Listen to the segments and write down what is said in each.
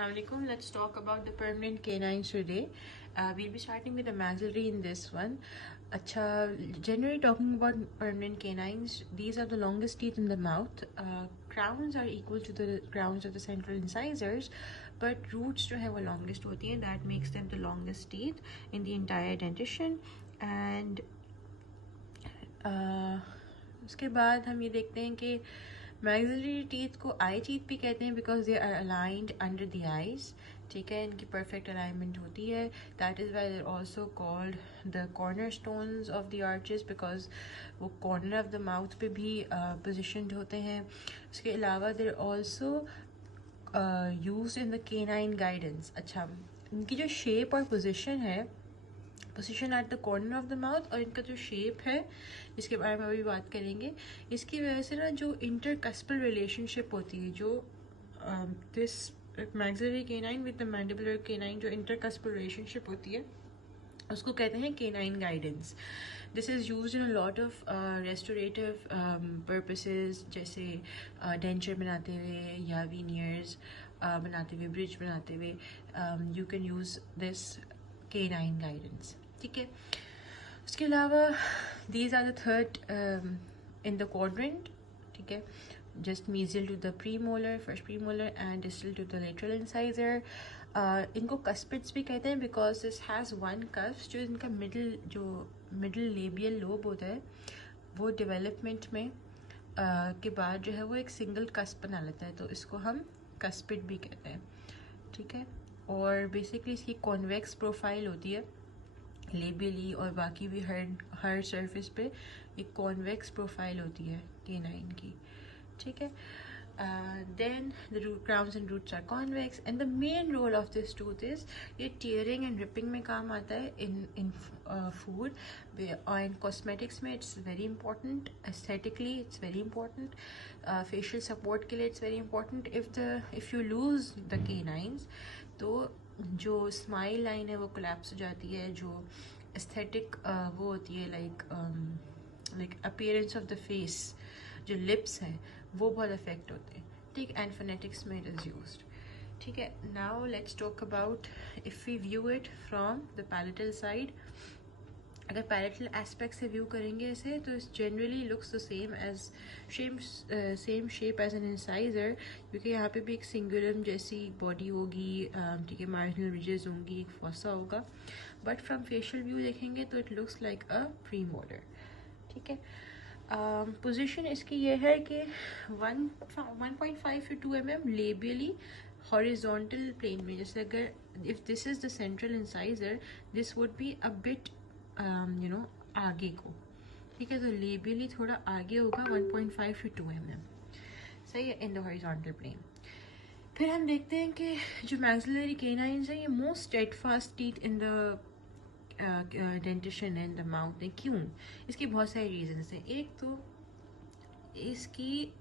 Assalamualaikum. Let's talk about the permanent canines today. We'll be starting with the maxillary in this one. Generally talking about permanent canines, these are the longest teeth in the mouth. Crowns are equal to the crowns of the central incisors, but roots जो है वो longest होती हैं. That makes them the longest teeth in the entire dentition. And उसके बाद हम ये देखते हैं कि मैक्सिलरी टीथ को आई टीथ भी कहते हैं because they are aligned under the eyes. ठीक है, इनकी परफेक्ट अलाइनमेंट होती है. That is why they're also called the corner stones of the arches because वो कॉर्नर ऑफ द माउथ पे भी पोजिशनड होते हैं. उसके अलावा they're also use in the canine guidance. अच्छा, इनकी जो शेप और पोजिशन है, position at the corner of the mouth, और इनका जो शेप है इसके बारे में अभी बात करेंगे. इसकी वजह से ना जो इंटरकस्पल रिलेशनशिप होती है, जो this maxillary canine with the mandibular canine, जो इंटरकस्पल रिलेशनशिप होती है उसको कहते हैं canine guidance. This is use in a lot of restorative purposes, जैसे डेंचर बनाते हुए या वीनियर्स बनाते हुए, ब्रिज बनाते हुए. You can use this canine guidance. ठीक है, उसके अलावा these are the third in the quadrant. ठीक है, just mesial to the premolar, first premolar, and distal to the lateral incisor. इनको कस्पिड्स भी कहते हैं because this has one cusp. जो इनका मिडिल लेबियल लोब होता है वो डेवलपमेंट में के बाद जो है वो एक सिंगल कस्प बना लेता है, तो इसको हम कस्पिड भी कहते हैं. ठीक है, और बेसिकली इसकी कॉन्वेक्स प्रोफाइल होती है लेबियली, और बाकी भी हर सरफेस पे एक कॉन्वेक्स प्रोफाइल होती है केनाइन की. ठीक है, then the root crowns and roots are convex, and the main role of this tooth is ये टीयरिंग एंड रिपिंग में काम आता है इन फूड और इन कॉस्मेटिक्स में. It's very important. Aesthetically it's very important. Facial support के लिए it's very important. If you lose the canines तो जो स्माइल लाइन है वो कोलैप्स हो जाती है. जो एस्थेटिक वो होती है like appearance of the face, जो लिप्स हैं वो बहुत अफेक्ट होते हैं. ठीक, एंड फोनेटिक्स में इट इज़ यूज्ड. ठीक है, now let's talk about if we view it from the palatal side. अगर पैलेटल एस्पेक्ट से व्यू करेंगे इसे तो इस generally looks the same shape as an incisor, क्योंकि यहाँ पे भी एक सिंगुलम जैसी बॉडी होगी. ठीक है, मार्जिनल रिजेस होंगी, एक फॉसा होगा. बट फ्रॉम फेशियल व्यू देखेंगे तो it looks like a premolar. ठीक है, पोजीशन इसकी ये है कि 1.5 to 2 mm लेबियली हॉरिजॉन्टल प्लेन में. जैसे अगर if this is the central incisor, this would be a bit आगे को. ठीक है, तो लेबियली थोड़ा आगे होगा 1.5 to 2 mm. सही है, इन द हॉरिजॉन्टल प्लेन. फिर हम देखते हैं कि जो मैक्सिलरी केनाइन्स हैं ये most steadfast teeth in the dentition in the mouth है. क्यों? इसकी बहुत सारी रीजंस हैं. एक तो इसकी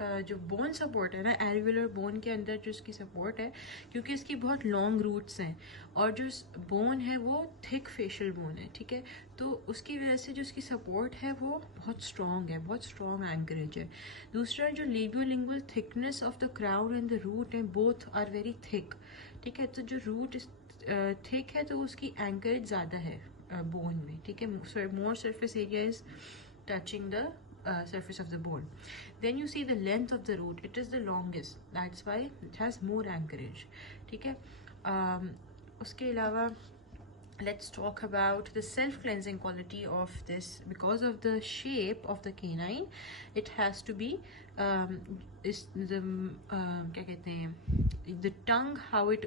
जो बोन सपोर्ट है ना, एल्वियुलर बोन के अंदर जो इसकी सपोर्ट है, क्योंकि इसकी बहुत लॉन्ग रूट्स हैं और जो बोन है वो थिक फेशियल बोन है. ठीक है, तो उसकी वजह से जो इसकी सपोर्ट है वो बहुत स्ट्रॉन्ग है, बहुत स्ट्रॉन्ग एंकरेज है. दूसरा, जो labiolingual thickness of the crown and the root हैं, बोथ आर वेरी थिक. ठीक है, तो जो रूट थिक है तो उसकी एंकरेज ज़्यादा है बोन में. ठीक है, more surface area is touching the surface of the bone. Then you see the length of the root, it is the longest, that's why it has more anchorage. ठीक है, उसके अलावा let's talk about the self cleansing quality of this. Because of the shape of the canine, it has to be क्या कहते हैं, the tongue, how it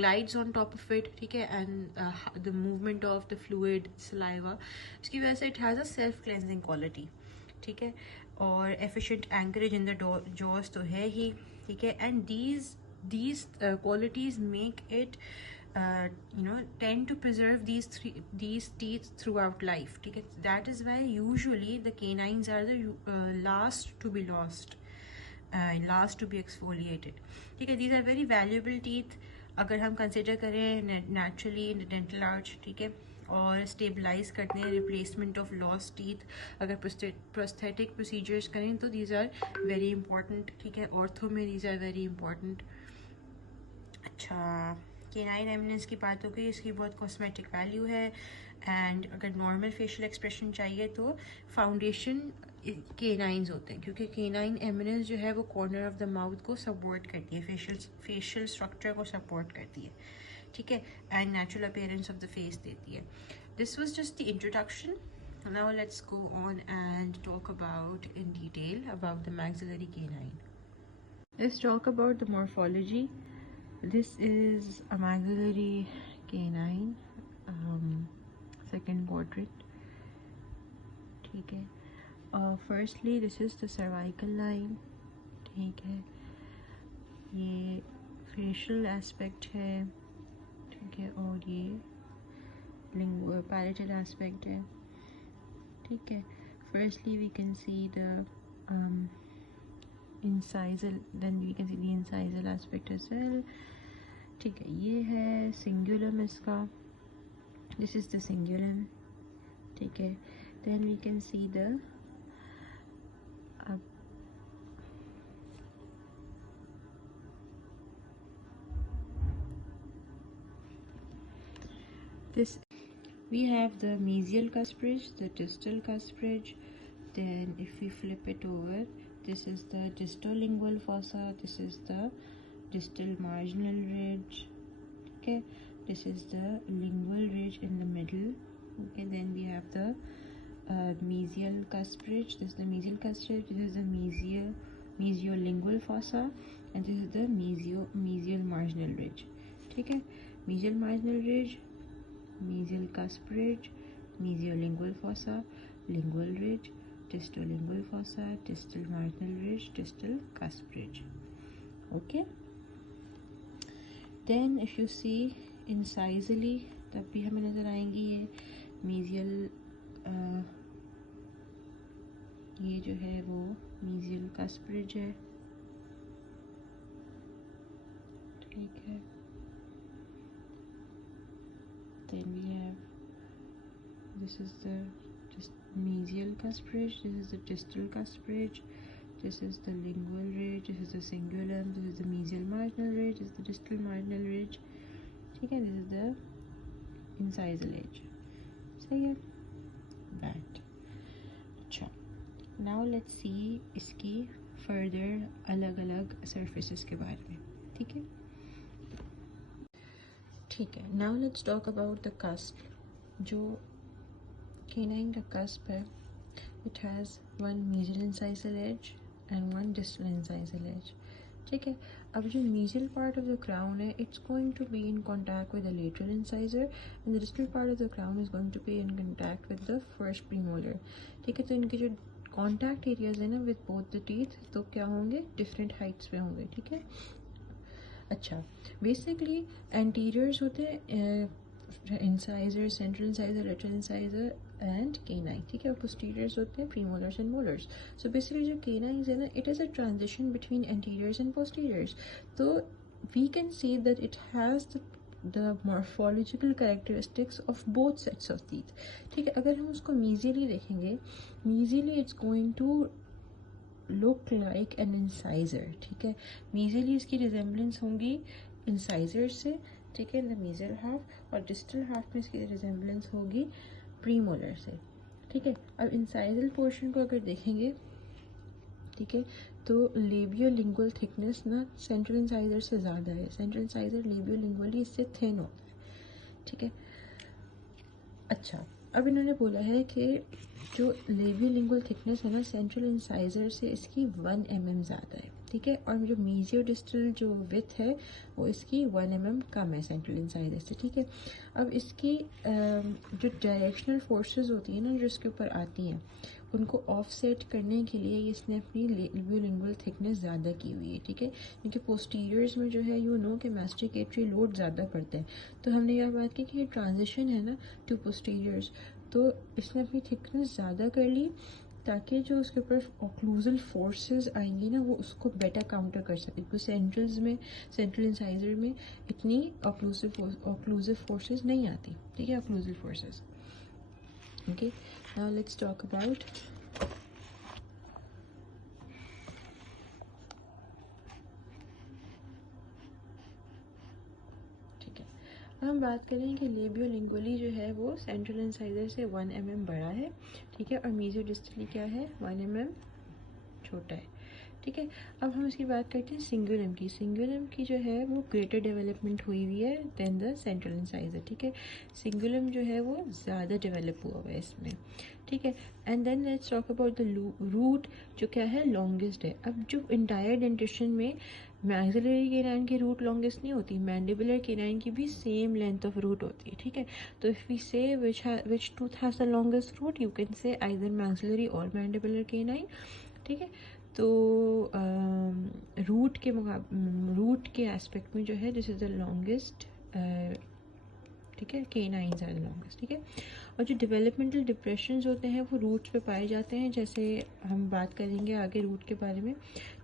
glides on top of it. ठीक है, and the movement of the fluid, saliva, इसकी वजह से it has a self cleansing quality. ठीक है, और efficient anchorage in the jaws तो है ही. ठीक है, and these qualities make it tend to preserve these teeth throughout life. ठीक है, that is why usually the canines are the last to be lost, last to be exfoliated. ठीक है, these are very valuable teeth अगर हम consider करें naturally in the dental arch. ठीक है, और स्टेबलाइज करते हैं रिप्लेसमेंट ऑफ लॉस्ट टीथ. अगर प्रोस्थेटिक प्रोसीजर्स करें तो दीज आर वेरी इंपॉर्टेंट. ठीक है, ऑर्थो में दीज आर वेरी इंपॉर्टेंट. अच्छा, केनाइन एमिनेंस की बात हो गई, इसकी बहुत कॉस्मेटिक वैल्यू है। एंड अगर नॉर्मल फेशियल एक्सप्रेशन चाहिए तो फाउंडेशन केनाइंस होते हैं, क्योंकि केनाइन एमिनेंस जो है वो कॉर्नर ऑफ द माउथ को सपोर्ट करती है, फेशियल स्ट्रक्चर को सपोर्ट करती है, ठीक है, and natural appearance of the face देती है। This was just the introduction. Now let's go on and talk about in detail about the maxillary canine. Let's talk about the morphology. This is a maxillary canine, second portrait. ठीक है. Firstly, this is the cervical line. ठीक है. ये facial aspect है. ठीक है. और ये palatal aspect है. ठीक है. Firstly, we can see the incisal, then we can see the incisal aspect as well. ठीक है, ये है सिंगुलम इसका, दिस इज द सिंगुलम. ठीक है, then we can see the this we have the mesial cusp ridge, the distal cusp ridge. Then if we flip it over, this is the distal lingual fossa, this is the distal marginal ridge. Okay, this is the lingual ridge in the middle. Okay, then we have the mesial cusp ridge. This is the mesial cusp ridge, this is the mesiolingual fossa, and this is the mesial marginal ridge. ठीक है, mesial marginal ridge, mesial cusp ridge, mesiolingual fossa, lingual ridge, distal lingual fossa, distal marginal ridge, distal cusp ridge. Okay, then if you see incisally, तब भी हमें नज़र आएंगी ये mesial, ये जो है वो mesial cusp ridge है. ठीक है, then we have, this is the mesial cusp ridge, this is the distal cusp ridge, this is the lingual ridge, this is the cingulum, this is the mesial marginal ridge, this is the distal marginal ridge. ठीक है, this is the incisal edge. सही है, that. अच्छा, now let's see इसकी further अलग अलग surfaces के बारे में. ठीक है, ठीक है, now let's talk about the cusp. जो canine का cusp है, it has one mesial incisal edge and one distal incisal edge. ठीक है, अब जो mesial part of the crown है, it's going to be in contact with the lateral incisor, and the distal part of the crown is going to be in contact with the first premolar. ठीक है, तो इनके जो contact areas है ना with both the teeth, तो क्या होंगे, different heights पे होंगे. ठीक है, अच्छा, बेसिकली एंटीरियर्स होते हैं incisor, central incisor, lateral incisor and canine. ठीक है, और पोस्टीरियर्स होते हैं premolars and molars. So basically जो केनाइंस है ना, it is a transition between anteriors and posteriors. तो we can see that it has the morphological characteristics of both sets of teeth. ठीक है, अगर हम उसको मीजियली देखेंगे, mesially it's going to look like an incisor. ठीक है, मीजियली इसकी रिजेम्बलेंस होंगी इंसाइजर से. ठीक है, इन द मीजियल हाफ, और डिस्टल हाफ में इसकी रिजेम्बलेंस होगी प्रीमोलर से. ठीक है, अब इंसाइजल पोर्शन को अगर देखेंगे, ठीक है, तो लेबियोलिंगुअल थिकनेस ना सेंट्रल इंसाइजर से ज़्यादा है. सेंट्रल इंसाइजर लेबियोलिंगुअली इससे थिन होता है. ठीक है, अच्छा, अब इन्होंने बोला है कि जो लेबियोलिंगुअल थिकनेस है ना सेंट्रल इंसाइजर से इसकी 1 mm ज़्यादा है. ठीक है, और जो मीजियोडिस्टल जो विथ है वो इसकी 1 mm कम है सेंट्रल इंसाइजर से. ठीक है, अब इसकी जो डायरेक्शनल फोर्सेस होती हैं ना जो इसके ऊपर आती हैं, उनको ऑफसेट करने के लिए इसने अपनी लेबियोलिंगुअल थिकनेस ज़्यादा की हुई है. ठीक है, क्योंकि पोस्टीरियर्स में जो है यू नो कि मैस्टिकेटरी लोड ज़्यादा पड़ता है. तो हमने यह बात की कि ये ट्रांजिशन है ना टू पोस्टीरियर्स, तो इसने अपनी थिकनेस ज़्यादा कर ली ताकि जो उसके ऊपर ऑक्लूजल फोर्सेस आएंगी ना वो उसको बेटर काउंटर कर सके. क्योंकि सेंट्रल्स में, सेंट्रल इंसाइजर में इतनी ऑक्लूसिव फोर्सेस नहीं आती. ठीक है, occlusive forces. Okay, now let's talk about हम बात करें कि लेबियोलिंगुअली जो है वो सेंट्रल इंसाइजर से 1 mm बड़ा है, ठीक है, और मीजियोडिस्टली क्या है 1 mm छोटा है, ठीक है। अब हम इसकी बात करते हैं सिंगुलम की। सिंगुलम की जो है वो ग्रेटर डेवलपमेंट हुई हुई है देन द सेंट्रल इंसाइजर, ठीक है। सिंगुलम जो है वो ज़्यादा डेवलप हुआ हुआ है इसमें, ठीक है। And then let's talk about the root जो क्या है लॉन्गेस्ट है। अब जो इंटायर डेंटिशन में मैक्सिलरी केनाइन की रूट लॉन्गेस्ट नहीं होती, मैंडिबुलर केनाइन की भी सेम लेंथ ऑफ रूट होती है, ठीक है। तो if we say which tooth has the longest root, you can say either maxillary or mandibular canine, ठीक है। तो रूट के एस्पेक्ट में जो है दिस इज़ द लॉन्गेस्ट, ठीक है, केनाइंस आर द लॉन्गेस्ट, ठीक है। और जो डेवलपमेंटल डिप्रेशंस होते हैं वो रूट्स पे पाए जाते हैं, जैसे हम बात करेंगे आगे रूट के बारे में,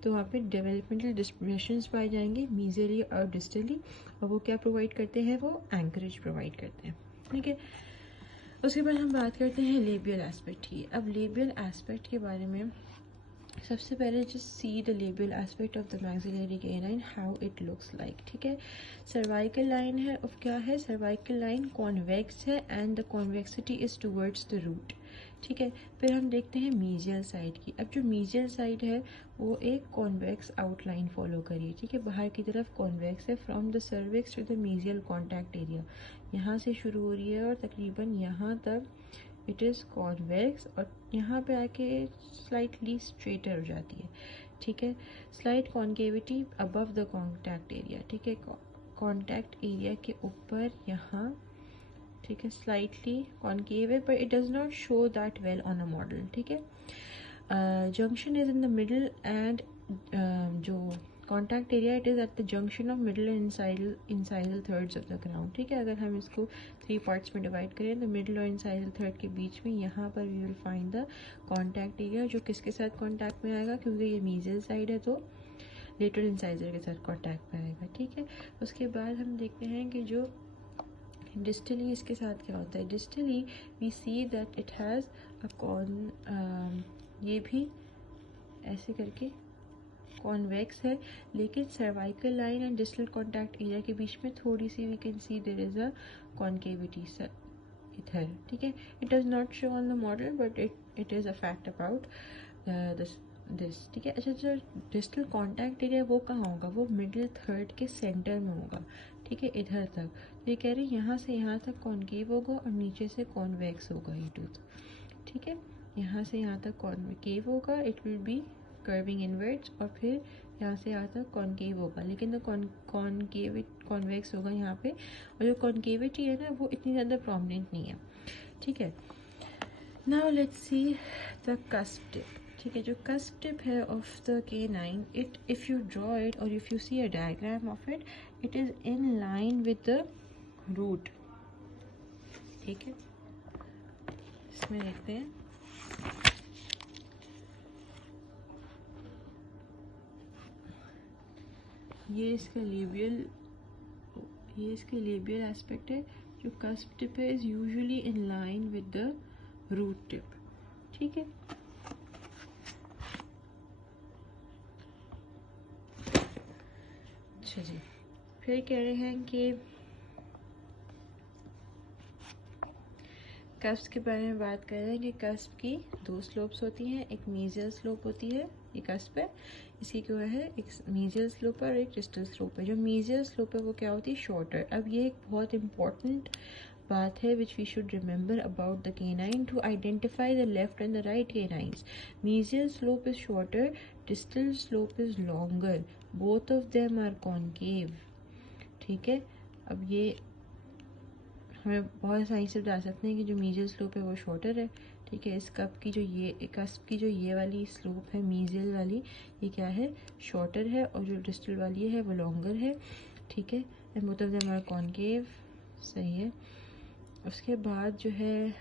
तो वहाँ पे डेवलपमेंटल डिप्रेशंस पाए जाएंगे मीजली और डिस्टली, और वो क्या प्रोवाइड करते हैं, वो एंकरेज प्रोवाइड करते हैं, ठीक है। उसके बाद हम बात करते हैं लेबियल एस्पेक्ट की। अब लेबियल एस्पेक्ट के बारे में सबसे पहले just see the labial aspect of the maxillary canine, how it looks like, ठीक है। सर्वाइकल लाइन है, अब क्या है, सर्वाइकल लाइन कॉन्वेक्स है and the convexity is towards the root, ठीक है। फिर हम देखते हैं मीजियल साइड की। अब जो मीजियल साइड है वो एक कॉन्वेक्स आउटलाइन फॉलो करिए, ठीक है, बाहर की तरफ कॉन्वेक्स है, from the cervix to the mesial contact area, यहाँ से शुरू हो रही है और तकरीबन यहाँ तक इट इज़ कॉन्वेक्स, और यहाँ पे आके स्लाइटली स्ट्रेटर हो जाती है, ठीक है। Slight concavity above the contact area, ठीक है, कॉन्टैक्ट एरिया के ऊपर यहाँ, ठीक है, स्लाइटली कॉन्केव है, पर it does not show that well on a model, ठीक है। Junction is in the middle and जो contact area it is at the junction of middle and incisal thirds of the crown, ठीक है। अगर हम इसको 3 पार्ट्स में divide करें तो मिडल और इंसाइडल थर्ड के बीच में यहाँ पर we will find the contact area, जो किसके साथ कॉन्टैक्ट में आएगा, क्योंकि ये मीजल साइड है तो लेटरल इंसाइजर के साथ कॉन्टैक्ट में आएगा, ठीक है। उसके बाद हम देखते हैं कि जो डिस्टली इसके साथ क्या होता है। Distally we see that it has a ये भी ऐसे करके कॉन्वेक्स है, लेकिन cervical line and distal contact area के बीच में थोड़ी सी we can see there is a concavity इधर, ठीक है। It does not show on the model but it is a fact about this, ठीक है। अच्छा, जो डिस्टल कॉन्टैक्ट एरिया वो कहाँ होगा, वो मिडिल थर्ड के सेंटर में होगा, ठीक है, इधर तक। तो ये कह रहे हैं यहाँ से यहाँ तक कॉन्केव होगा और नीचे से कॉन्वेक्स होगा ये टूथ, ठीक है। यहाँ से यहाँ तक कॉन्केव होगा, it will be curving inwards, और फिर यहाँ से यहाँ तक कॉन्केव होगा, लेकिन तो कॉन्वेक्स होगा यहाँ पे, और जो कॉन्केविटी है ना वो इतनी ज़्यादा प्रोमिनेंट नहीं है, ठीक है। Now let's see the cusp tip, ठीक है। जो कस्प टिप है of the canine, it if you draw it or if you see a diagram of it, it is in line with the root, ठीक है। इसमें देखते हैं, ये इसका लेबियल एस्पेक्ट है। जो कस्प टिप है is usually in line with the root tip, ठीक है। अच्छा जी, फिर कह रहे हैं कि कस्प के बारे में बात कर रहे हैं कि कस्प की 2 स्लोप्स होती हैं, एक मीजियल स्लोप होती है, ये कस्प है, इसी को है एक मीजियल स्लोप और एक डिस्टल स्लोप है। जो मीजियल स्लोप है वो क्या होती है, शॉर्टर। अब ये एक बहुत इंपॉर्टेंट बात है which we should remember about the canine to identify the left and the right canines. Mesial slope is shorter, distal slope is longer, both of them are concave, ठीक है। अब ये हमें बहुत आसानी से बता सकते हैं कि जो मीजियल स्लोप है वो शॉर्टर है, ठीक है। इस कस्प की जो ये वाली स्लोप है मीजियल वाली, ये क्या है, शॉर्टर है, और जो डिस्टल वाली है वो लॉन्गर है, ठीक है। And both of them are concave, सही है। उसके बाद जो है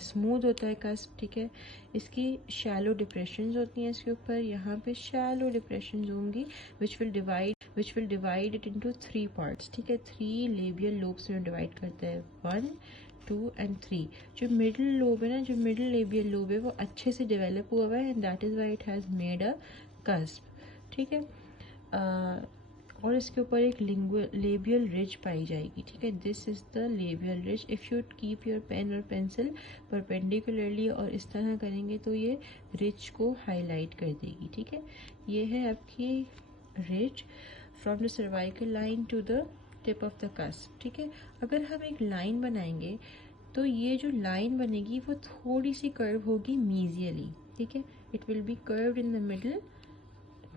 स्मूथ होता है कस्प, ठीक है। इसकी शैलो डिप्रेशंस होती हैं इसके ऊपर, यहाँ पे शैलो डिप्रेशंस होंगी which will divide it into 3 parts, ठीक है। 3 लेबियल लोब्स में डिवाइड करते हैं, 1, 2 एंड 3। जो मिडिल लोब है ना, जो मिडिल लेबियल लोब है वो अच्छे से डेवलप हुआ है and that is why it has made a cusp, ठीक है। और इसके ऊपर एक लेबियल रिज पाई जाएगी, ठीक है। This is the labial ridge. If you keep your pen और पेंसिल परपेंडिकुलरली और इस तरह करेंगे तो ये रिज को हाईलाइट कर देगी, ठीक है। ये है आपकी ridge from the cervical line to the tip of the cusp, ठीक है। अगर हम एक लाइन बनाएंगे तो ये जो लाइन बनेगी वो थोड़ी सी कर्व होगी मीजियली, ठीक है। It will be curved in the middle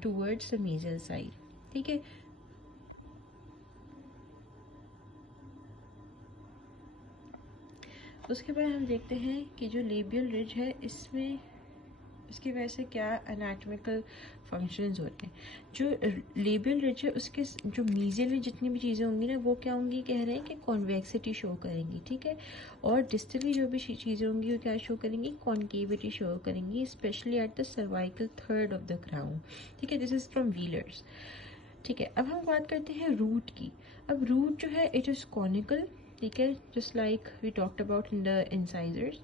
towards the mesial side, ठीक है। उसके बाद हम देखते हैं कि जो लेबियल रिज है इसमें इसकी वजह से क्या एनाटॉमिकल फंक्शंस होते हैं। जो लेबियल रिज है उसके जो मीजियल में जितनी भी चीज़ें होंगी ना वो क्या होंगी, कह रहे हैं कि कॉन्वेक्सिटी शो करेंगी, ठीक है। और डिस्टली जो भी चीज़ें होंगी वो क्या शो करेंगी, कॉन्केविटी शो करेंगी, specially at the cervical third of the crown, ठीक है। दिस इज फ्रॉम व्हीलर्स, ठीक है। अब हम बात करते हैं रूट की। अब रूट जो है इट इज़ कॉनिकल, ठीक है, just like we talked about in the incisors.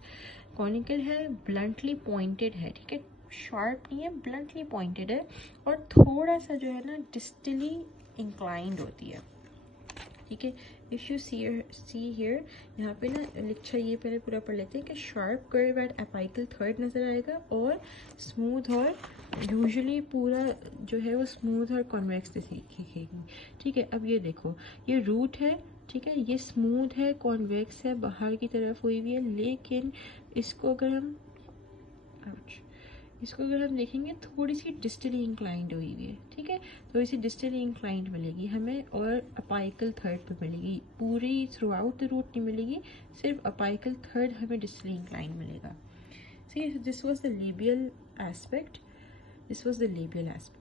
Conical है, ब्लंटली पॉइंटेड है, ठीक है, शार्प नहीं है, ब्लंटली पॉइंटेड है, और थोड़ा सा जो है ना डिस्टली इंक्लाइंड होती है, ठीक है। इफ यू सी हियर, यहाँ पे ना लिखा, ये पहले पूरा पढ़ लेते हैं कि sharp curve at apical third नज़र आएगा और स्मूथ, और यूजुअली पूरा जो है वो स्मूथ और कॉन्वेक्स दिखेगी, ठीक है। अब ये देखो, ये रूट है, ठीक है, ये स्मूथ है, कॉन्वेक्स है, बाहर की तरफ हुई हुई है, लेकिन इसको अगर हम देखेंगे थोड़ी सी डिस्टली इंक्लाइंड हुई हुई है, ठीक है। थोड़ी सी डिस्टली इंक्लाइंड मिलेगी हमें, और अपाइकल थर्ड पे मिलेगी, पूरी थ्रू आउट द रूट नहीं मिलेगी, सिर्फ अपाइकल थर्ड हमें डिस्टली इंक्लाइंड मिलेगा। See, this was the labial aspect, this was the labial aspect.